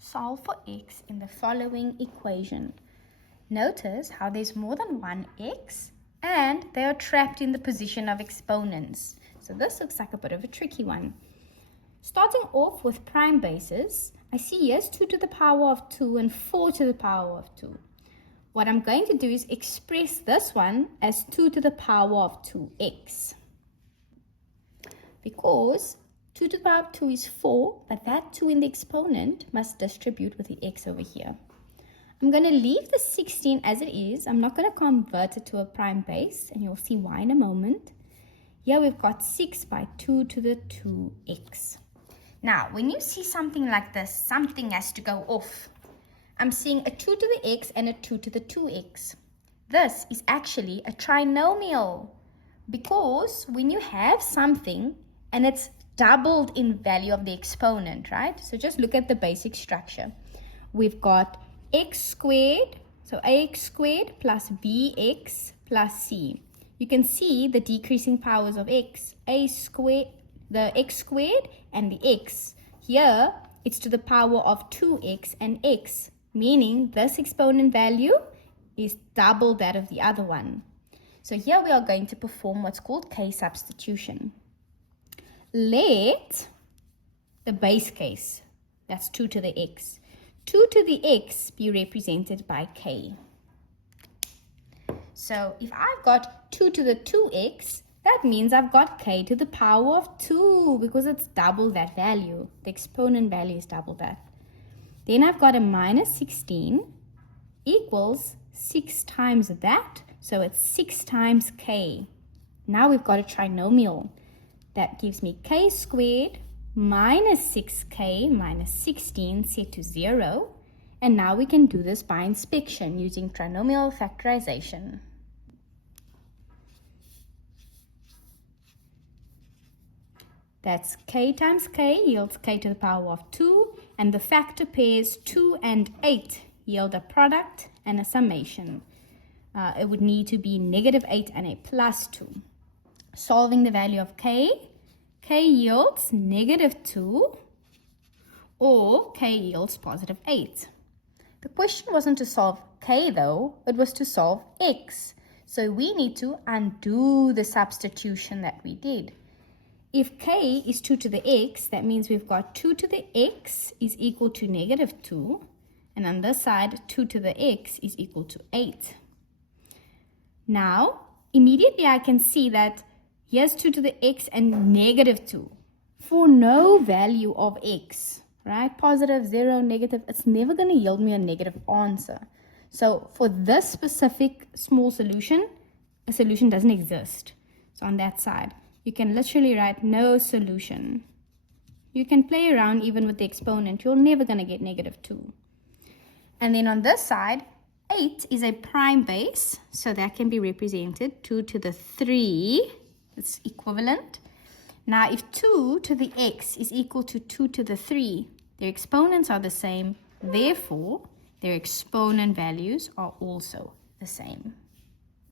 Solve for x in the following equation. Notice how there's more than one x and they are trapped in the position of exponents. So this looks like a bit of a tricky one. Starting off with prime bases, I see here's 2 to the power of 2 and 4 to the power of 2. What I'm going to do is express this one as 2 to the power of 2x. Because 2 to the power of 2 is 4, but that 2 in the exponent must distribute with the x over here. I'm going to leave the 16 as it is. I'm not going to convert it to a prime base, and you'll see why in a moment. Here we've got 6 by 2 to the 2x. Now, when you see something like this, something has to go off. I'm seeing a 2 to the x and a 2 to the 2x. This is actually a trinomial, because when you have something and it's doubled in value of the exponent, right? So just look at the basic structure. We've got x squared, so ax squared plus bx plus c. You can see the decreasing powers of x, a squared, the x squared and the x. Here, it's to the power of 2x and x, meaning this exponent value is double that of the other one. So here we are going to perform what's called k substitution. Let the base case, that's 2 to the x, 2 to the x be represented by k. So if I've got 2 to the 2x, that means I've got k to the power of 2 because it's double that value. The exponent value is double that. Then I've got a minus 16 equals 6 times that, so it's 6 times k. Now we've got a trinomial. That gives me k squared minus 6k minus 16 set to 0. And now we can do this by inspection using trinomial factorization. That's k times k yields k to the power of 2. And the factor pairs 2 and 8 yield a product and a summation. It would need to be negative 8 and a plus 2. Solving the value of k yields negative 2 or k yields positive 8. The question wasn't to solve k though, it was to solve x. So we need to undo the substitution that we did. If k is 2 to the x, that means we've got 2 to the x is equal to negative 2. And on this side, 2 to the x is equal to 8. Now, immediately I can see that here's 2 to the x and negative 2 for no value of x, right? Positive, 0, negative, it's never going to yield me a negative answer. So for this specific small solution, a solution doesn't exist. So on that side, you can literally write no solution. You can play around even with the exponent. You're never going to get negative 2. And then on this side, 8 is a prime base, so that can be represented 2 to the 3. It's equivalent. Now, if 2 to the x is equal to 2 to the 3, their exponents are the same. Therefore, their exponent values are also the same.